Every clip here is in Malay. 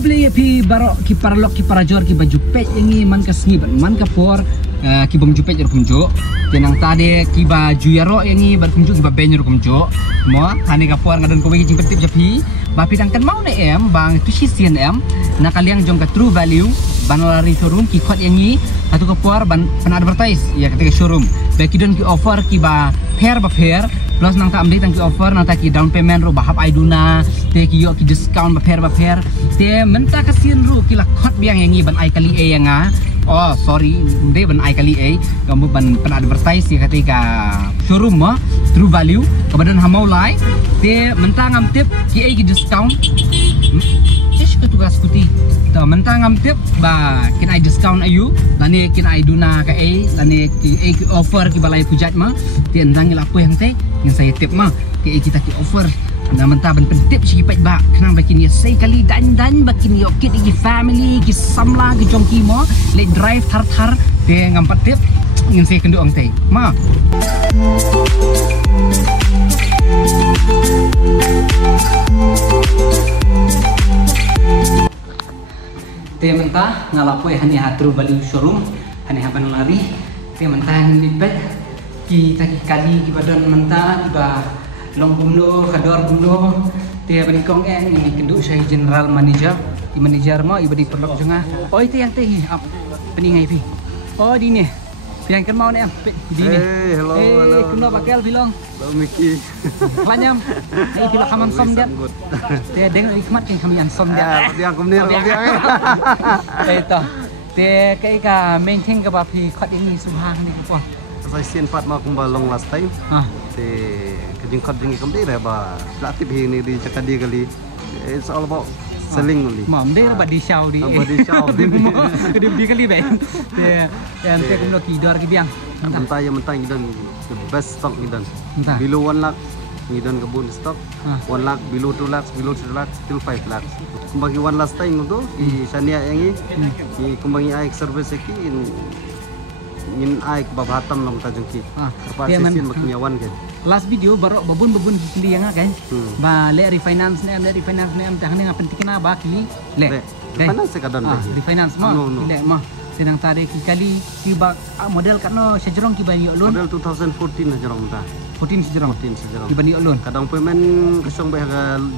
kubli pi baro ki parlok ki parajor ki baju pet yangi man ka sngi man ka por ki bang jupet yor kumjo tenang tade ki baju yaro yangi bar kumjo ki ba ben yor kumjo mo hani ka por ngadon ko wi jing petip japi ba pidang kan mau ne em bang tu sisian em nakaliang jong ka true value banalari showroom ki khot yangi atu ka por ban pen advertise ya ketika showroom ba ki don ki offer ki ba pair plus nang ta amdi tang ki offer nang ta ki down payment ro bahap aiduna te ki yo ki discount ba pair te menta kasin ru ki la khot biang yangi ban ai kali e yanga oh sorry de ban ai kali e kamu ban pen advertise ya ketika showroom ma true value kemudian hamau lai te menta ngam tip ki ai ki discount ish ke tugas kuti to menta ngam tip ba kin ai discount ayu lani kin ai duna ka ai lani ki offer ki balai pujat ma te ndang la pu yang te yang saya tip ma ki kita ki offer na menta ban pentip si pet ba kenang bakin ya sei kali dan bakin yo kit ki family ki samla ki jongki mo le drive thar te ngam petip ingin saya kendu ong te ma te menta ngalapo hani hatru value showroom hani haban lari te menta ni pet ki taki kali ki badan menta ki ba long bumno kador bumno te bani kong en ini kendu saya general manager di manager mo ibadi perlok jengah oh itu yang teh up peningai pi oh di ni yang kan mau ni di ni hello kuno pakel bilang hello Miki lanyam ai bila kaman som dia te dengan hikmat yang kami yang som dia yang kumnir itu te kai ka maintain ka ba pi khot ini subhang ni ko saya sian pat ma kumbalong last time te kajing khot jing kumde re ba latip hi ni di cakadi kali it's all about selling only mam de ba di show di di kali be te yang te kumno ki dor ki biang mentah ngidan the best stock ngidan below 1 lakh ngidan kebun stock 1 lakh below 2 lakhs below 3 lakhs till 5 lakhs kumbagi one last time tu di Sania yangi ki kumbagi ai service ki in ai ke babatam nam tajung ki perpasin maknya wan kan last video baru babun kili yang kan ba le refinance ne tah ne ngapen tikna ba ki le refinance kadan refinance ma le ma sedang tadi ki kali ki ba model katno sejrong ki bani loan model 2014 sejrong ta 14 sejrong ki bani loan kadang payment kesong bah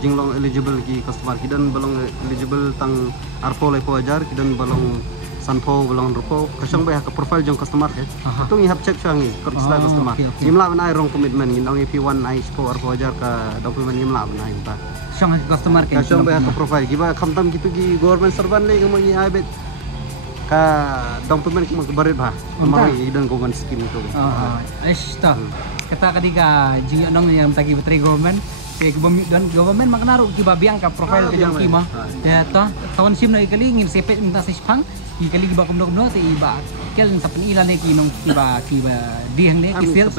jinglong eligible ki customer ki dan belong eligible tang arpo lepo ajar ki dan belong sanpo belong rupo kesong bah ke profile jong customer ke tu ngi hab check sangi kerja customer imla benai rong commitment ngindong IP1 i score arpo ajar ka dokumen imla benai ta song customer ke kesong bah ke profile ki ba khamtam gitu ki government servant le ngi ai bet ka dokumen ki barit ba mari dan government scheme itu aish ta kata kadika jing dong yang tagi betri government ke government maknaru ki babiang ka profile ke jong ki ma ya ta tahun sim na kali ngin sepet minta sipang ki kali ki ba kumno te iba kel sapen ilan ne ki nong ki ba di hang ne ki sales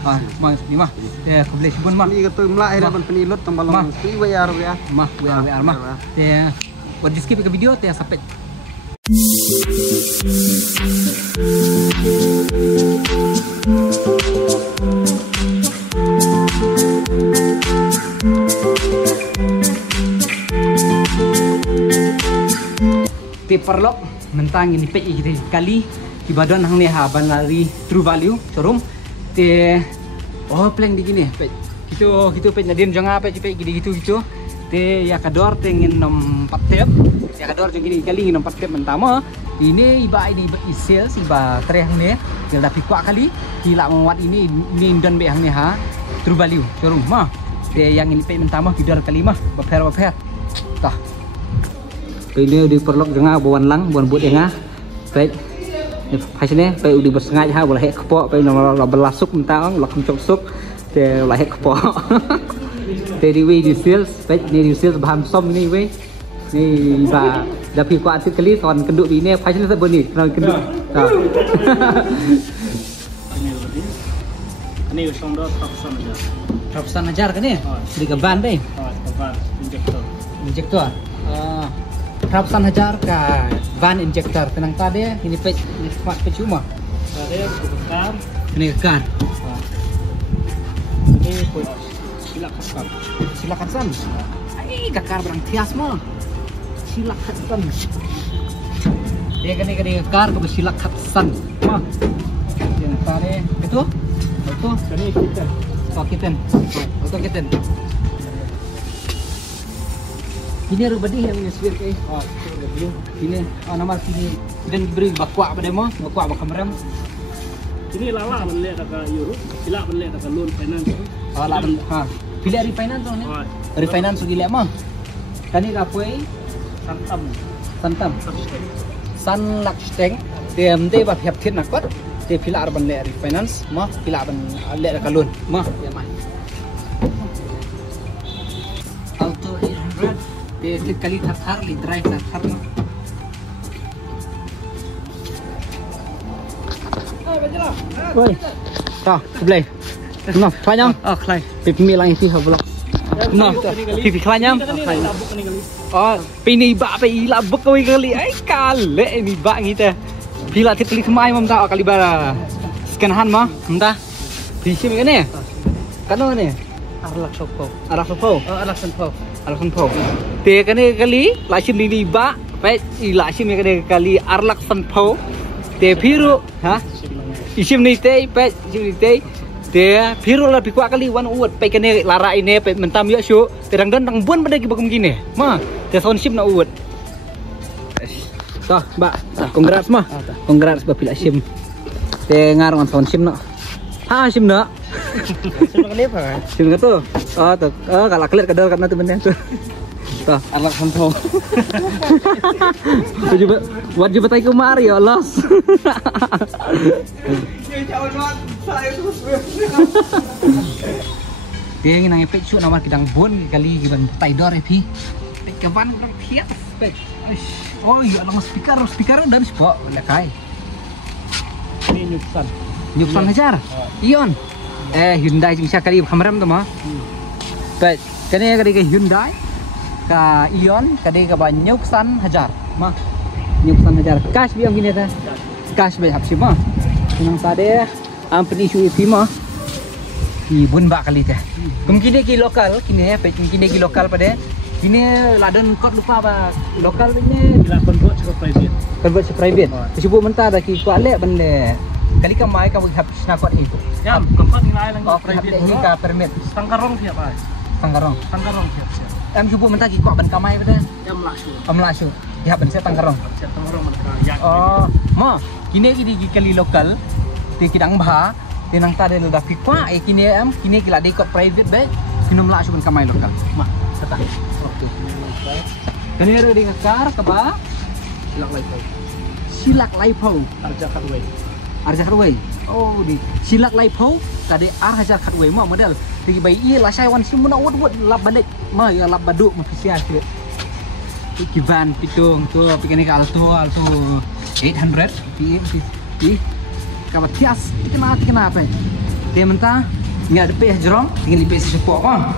ma ni ma ya ko ble sibun ma ni to mla era ban penilot tambalong ki wayar ya ma te buat di skip ke video te sapet perlok mentang ini pet iki kali di badan hang ne ha ban lari true value showroom te oh pleng di gini pet gitu pet nadien jangan apa pet gitu te ya kador tengin nom patep ya kador jeng gini kali nom patep mentama ini iba ini sales iba tre hang ne yang dapat kuat kali gila menguat ini don be hang ne ha true value showroom mah te yang ini pet mentama kidor kali mah baper tah ini di perlok jengah buan lang buan buat jengah baik hasilnya baik udah bersengaja ha boleh kepok baik nomor belasuk mentang lakum cok te boleh kepok jadi we di sales baik ni di sales bahan som ni we ni ba dapat ku atit kali son kenduk ini hasilnya sebab ni kenal kenduk ini usong dot 100 ajar kan ni di gaban be injektor 100 ke van injector tenang tadi ini page ini smart percuma ada kekar ini kekar ini silakan san ai kekar barang tias mah Silak Hudson. Dia kena kar ke Silak Hudson. Mah. Yang tadi itu. Itu Ini kita. Kitten. Auto kitten. Ini rubadi yang ngeswir ke. Oh, itu udah belum. Ini nama sini dan beri bakwa pada mo, bakwa bakameram. Ini lala beli dekat euro, silak beli dekat loan finance. Oh, lah ha. Pilih refinance tu ni. Oh, Refinance tu gila mah. Kani kapoi santam. santam. San laksteng TMT ba phep thit nakot. Te pila arban le refinance mah pila ban le dekat loan mah ya mah. Auto 800 dia kali thar li drive thar mah. Oi. Tah, sebelah. Nah, kelanyam. Oh, kelay. Pipi milang isi blok. Nah, pipi kelanyam. Oh, pini ba pe ila buk kali. Ai kale ni ba ngita. Pila ti peli semai mam ta kali bara. Scanhan mah, entah. Bisi ni. Kano ni? Arlak Sopo. Arak sopo. Oh, Arlak Sopo. Alaksan po. Te kali lasim ni ba. Pe lasim kali arlak san po. Te piru, ha? Isim ni te, pe isim ni te. Te piru la pikwa kali wan uat pe kene lara ini pe mentam ya syu. Te dang dan bun pada ki bagum gini. Ma, te sonship na uat. Tah, Mbak. Congrats mah. Congrats ba pila sim. Te ngarang sonship na. Ha sim na. Sino kali apa? Sim ka tu. Oh, tu. Oh, kalau clear kadal kan tu benda tu. Tah, arlak sampo. Coba buat jumpa tay kemari ya Allah. Dia ingin nangis pecuk nama kidang bon kali giban taidor ya pi. Kawan orang tiap pec. Oh iya lang speaker dan sebab lekai. Ini Nyuksan. Nyuksan hajar. Ion. Hyundai bisa kali kameram tu mah. Pec. Kani kali ke Hyundai. Ka Ion kali ke Nyuksan hajar. Mah. Nyuksan hajar. Cash biang gini ta. Cash be habsi mah. Nang tadi ampun isu itu mah. Ibun bak kali teh. Kemungkinan ki lokal kini ya, kemungkinan ki lokal pada kini ladan kot lupa apa lokal ini Bila convert ke private. convert ke private. Cuba mentah dah ki kuat lek benda. Kali kan mai kamu habis nak kot itu. Ya, convert nilai lagi Oh, private. private ni ka permit Tangkarong siapa? Tangkarong. Tangkarong siap. Em cuba mentah ki kuat ban kamai pada. Ya melaksu. Amlasu. Ya ban saya Tangkarong. Siap Tangkarong mereka. Ya. Oh, ma kini ki kali lokal ti kidang bah tinang tadi dah ki kuat kini em kini ki ladi kot private baik. Kini melasu ban kamai lokal. Ma, kata. Okey. Kani ada di kar ke ba? Silak lagi. Silak Laipo. Arja Katway. Arja Katway. Oh di Silak Laipo tadi Arja Katway mah model. Di bayi ia lah saya wan sim nak wad lap balik. Ma ya lap baduk mafisia ke. Kiban pitung tu pikir ni Alto 800 pi kabatias itu mati kenapa? Dia mentah nggak ada peh jerong tinggal di peh support mah.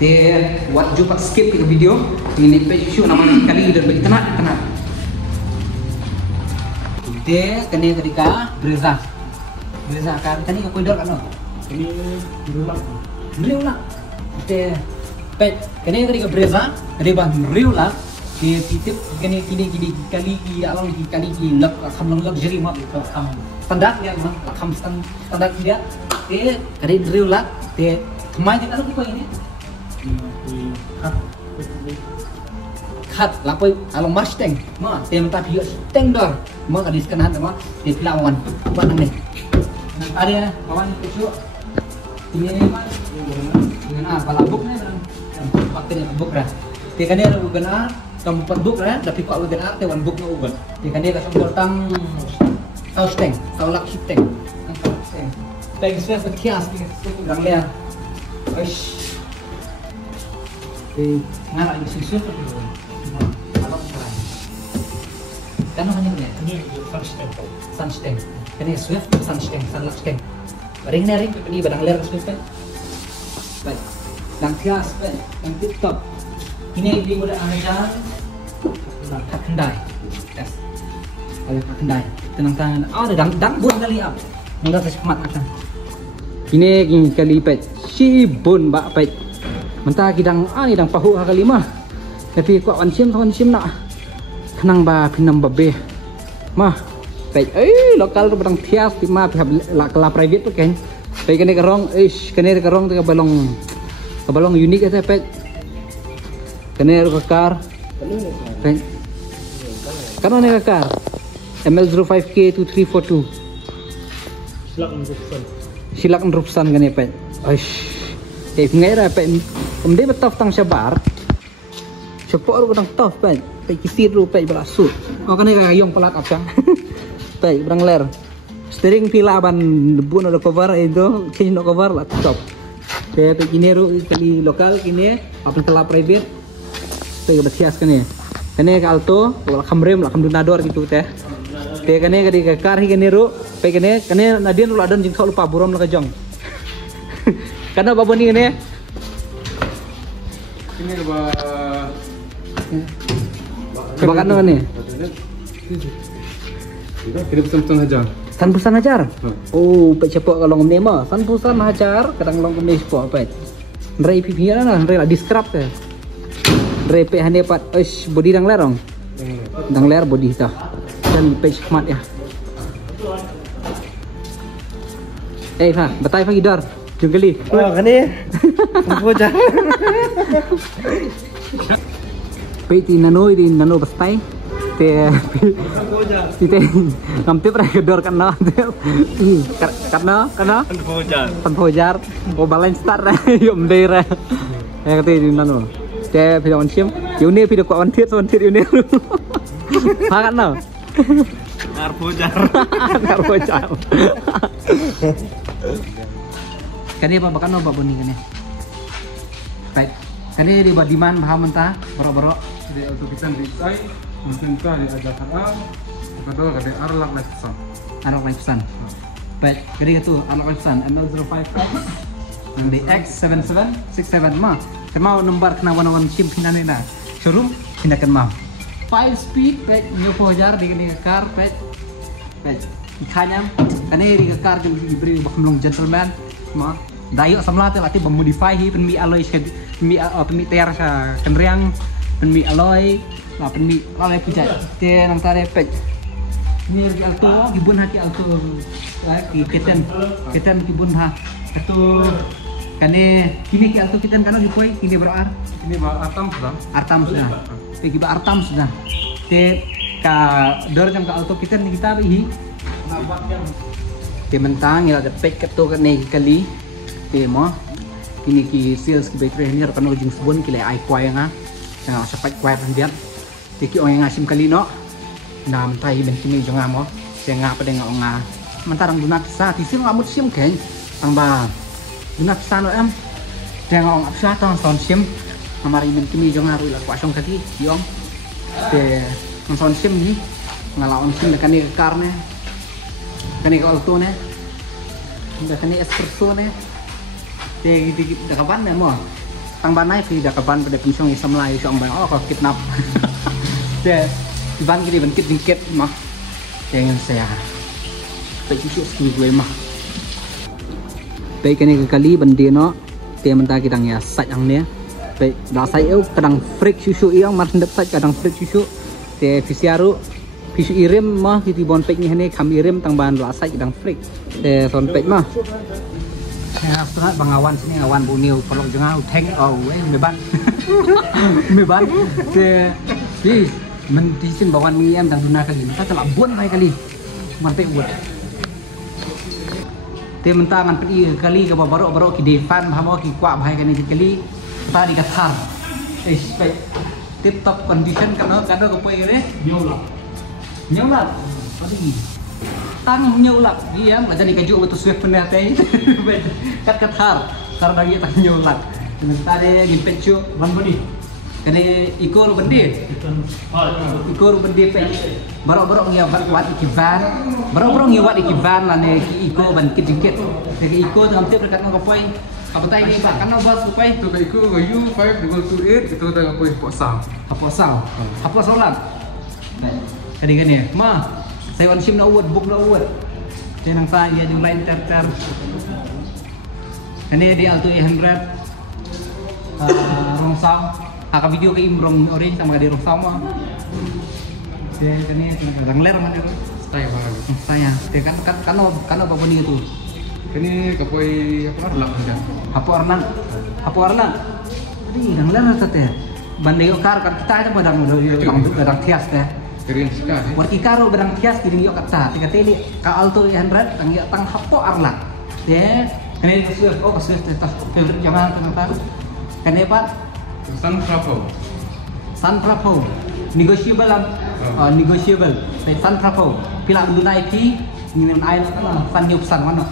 Dia buat jumpa skip ke video ini peh show nama kali dan bagi tenat. Dia kena ketika Breza kan tadi ke koridor kan? Ini berulang. Riulah. Dia pet kena ketika Breza kena bang riulah di titip kena kini kali alam kali lak kham luxury mah kham standar dia mah kham standar dia kena riulah dia kemai dia apa ini kat lapoi along Mustang mah dia minta dia Mustang dor mah kadis kenahan mah dia lawan buat ni ada kawan itu ini mah dengan balabuk ni waktu ni buk dah dia kan dia benar kamu buk dah tapi kau benar dia wan buk na uban dia kan dia kasih tang Mustang kau lak Mustang thanks for kias orang dia aish ngalah di susu kan namanya ni Ini Sunstang kan ni Swift Sunstang Sunstang ring ni badang ler Swift kan baik dan kias kan yang TikTok ini di muda aja kat kendai yes kalau kat kendai tenang tangan ada dang bun kali apa mula saya semat akan ini kali pet si bun bak pet mentah kidang ni dang pahu kali mah tapi kuat wan sim nak kenang ba pinam babe mah pej lokal tu badang thias ti ma phab la kala private tu kan pej kene karong kene karong tu kabalong unik ate pej kene kakar pej kano ne kakar ML05K 2342 silakan rupsan kene pej ngai ra pej umde betaf tang sabar Cepok ru kadang tof pai, pai kisir ru pai berasut. Oh kan kayong pelat apa? Pai berang ler. Steering pila ban debu no cover itu, kini no cover lah top. Pai kini ru kali lokal kini, apa telah private. Pai berhias kan ya. Kene ke alto, lakam rem, lakam dunador gitu teh. Pai kene ke kar kini ru, pai kene nadian ru adan jingkau lupa buram lah kejong. Karena babo ni kene. Ini Bakan apa nih? Kira pesan hajar. San pesan hajar? Oh, pek cepok kalau ngomong mah. San pesan hajar, kadang long ngomong cepok pek. Ndrai pipi lah, ndrai lah diskrap ke. Ndrai pek hanya pat, body dang lerong. Dang ler body tah. Dan pek mat ya. Pak, betai pagi dor. Jungkeli. Oh, kan ni. Bocah. Pei ti nano bestai te ngamti pernah gedor karena penpojar balance start yum dera ya kata di nano te video on sim yune video ko on tit yune ha kan no narpojar kan apa bakan no babon ni kan baik kan di badiman paham mentah boro-boro Di auto kita desain, mungkin di ada kadang, kedua ada arlak lesan. Arlak lesan. Baik, jadi itu arlak lesan ML05 yang di X7767 mah. Mau nomor kena warna sim pinane dah. Showroom tindakan mau. 5 speed baik new pojar di kene car baik. Ikannya kan di car yang diberi bakamlong gentleman mah. Dayo samla tu latih memodify penmi alloy penmi ter sa kenriang penmi alloy lah penmi alloy pijat te nang tare pej ni di alto gibun hati alto ki keten gibun ha itu kane kini ki alto kiten kano dipoi kini berar Ini artam sudah te giba artam sudah te ka dor jam ka alto kiten kita hi te mentang ya ada pej keto kane kali te mo kini ki sales ki battery ni kan ujung sebun ki le ai kwai nga jangan sampai kwai pendiat tiki orang ngasim kali no nam tai ben kini jangan mo jangan apa dengan nga mentarang dunat sa ti sim ngamut sim ken tangba dunat sa no em jangan orang apsa tang son sim amari ben kini jangan ru la kwasong kaki yom te son sim ni ngalaon sim dekan ni karne kan ni auto ne dekan ni espresso ne te dekapan ne mo tang banai fi dekapan pada pensong isam lai isam bang oh kidnap te iban gini ban kit mah jangan saya pe cucu ski gue mah pe kene kali bandi no te menta kita ya sat yang ne pe da sai eu kadang freak cucu yang mar hendap sat kadang freak cucu te fisiaru fisu irim mah kiti bon pek ni hene kam irim tang ban la sat kadang freak te son pek mah ya setelah bangawan sini ngawan buniu kalau jangan uteng meban te di mentisin bawan miem dan tuna kali kita telah buat baik kali mantek buat te mentangan pergi kali ke baru ki devan bahamo ki kwa baik kali tadi katar spek tip top condition kan ke poin ni nyolat tadi tang nyolat dia macam ni kaju betul swift punya teh kat har karena dia tak nyolat tadi di pecu ban body kene ikor bendi pe baru ngia wat ikivan baru ngia wat ikivan lah ne iko ban kit ke iko dengan tip dekat ngapa poin apa tai ni pak kan bos poin Itu ke iko ke U528 itu kita ngapoi posang. Apa solat kene mah saya on sim na uwat book na uwat jangan sa dia yung line ter kene di alto 100 rongsang aka video kay imrong orange sama di rongsang mo Dia kan ni kadang ler mana tu. Stay banget. Saya, dia kan apa ni tu? Ini kapoi apa arlak kan? Hapo Arlan. Ini kadang ler tu teh. Bandai kar kan kita ada badang tias teh. Keren sekali. Warki karo badang tias kini yok kata. Tiga teli ka alto 100 tang Hapo Arlan. Dia kan ini kesulitan teh tas favorite jangan tahu. Kenapa? Sunflower. Negotiable lah. Negotiable. Tapi Sunflower. Pila menduna IP dengan air lah. Sun nyup sun mana?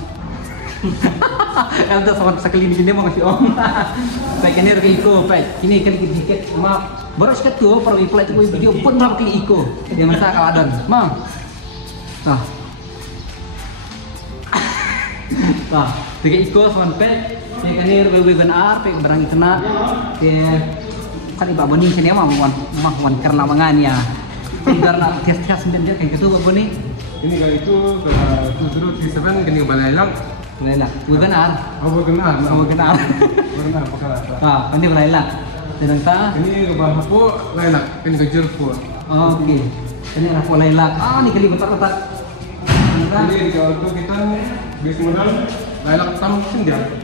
Kalau tu sama sekali ni dia mau kasih om. Baik ni orang iko baik. Ini kali sedikit maaf. Baru sekat tu para reply tu video pun berapa kali iko. Dia masa kawadan. Mam. Tiga iko sampai dia kan ni webinar, pek barang kena, dia kan iba boni sini wan karena mangannya. Tidak nak tias-tias dia kayak gitu boni. Ini kali itu 2037 kini balailang. Balailang, webinar. Webinar. Webinar pakala. Ini balailang. Dan ini rubah Hapo lailak, ini kejar pun. Okey. Ini Hapo lailak. Ni kali betul-betul. Ini di auto kita base modal lailak tam sendiri.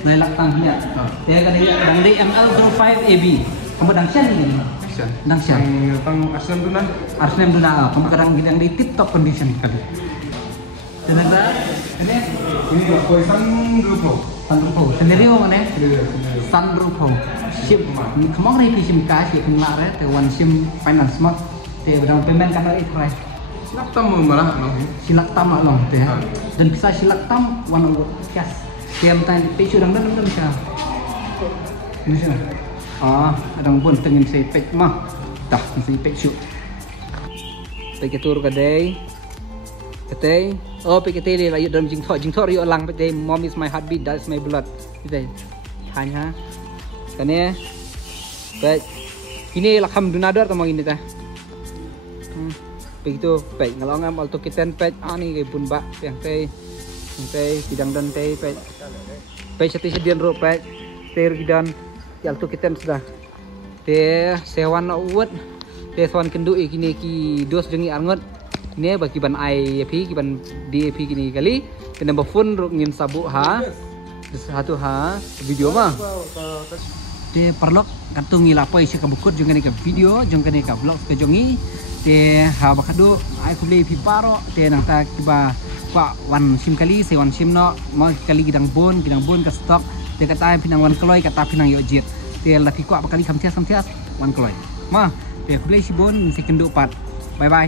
Lailak tangnya. Dia kan dia dari ML05 AB. Kamu dangsian ini. Dangsian. Tang Arsenal Duna. Arsenal Duna. Kamu kadang yang di tip top condition kali. Dan ini Sunroof. Sendiri mana? Sunroof. Sim. Kamu kan ini sim cash ya kena re. Tewan sim finance mak. Te berang payment kan itu re. Silak tam malah noh. Silak tam lah teh. Dan bisa silak tam one over cash. Tiap tanya pecu dan bisa. Ini sih. Ada pun tengin saya pek mah. Dah saya pecu. Peketur kadai. Kadai. Peketur lah. Dalam jingthor yo lang kadai. Mom is my heartbeat, that's my blood. Kadai. Hanya. Kane. Baik. Ini lakam dunador atau ini dah. Begitu baik. Kalau ngam alto kiten pek. Ni kay pun bak yang teh. Teh bidang dan teh pek. Pek sedian ro pek. Teh gidan alto kiten sudah. Teh sewan uwet. Teh sewan kendu kini ki dos jengi angot. Ini bagi ban IP kiban DAP kini kali. Kena bafun ro ngin sabuk satu video mah. Teh perlok kantungi lapoi si kabukut jung kani ka video jung kani ka vlog ke jongi. Teh bakado ai kubli piparo teh nang ta kiba Pak wan sim kali se wan sim no mau kali gidang bon ke stok dia kata pinang wan keloi kata pinang yojit dia laki kuat kali kamtias wan keloi mah dia kubli si bon si kenduk 4 bye bye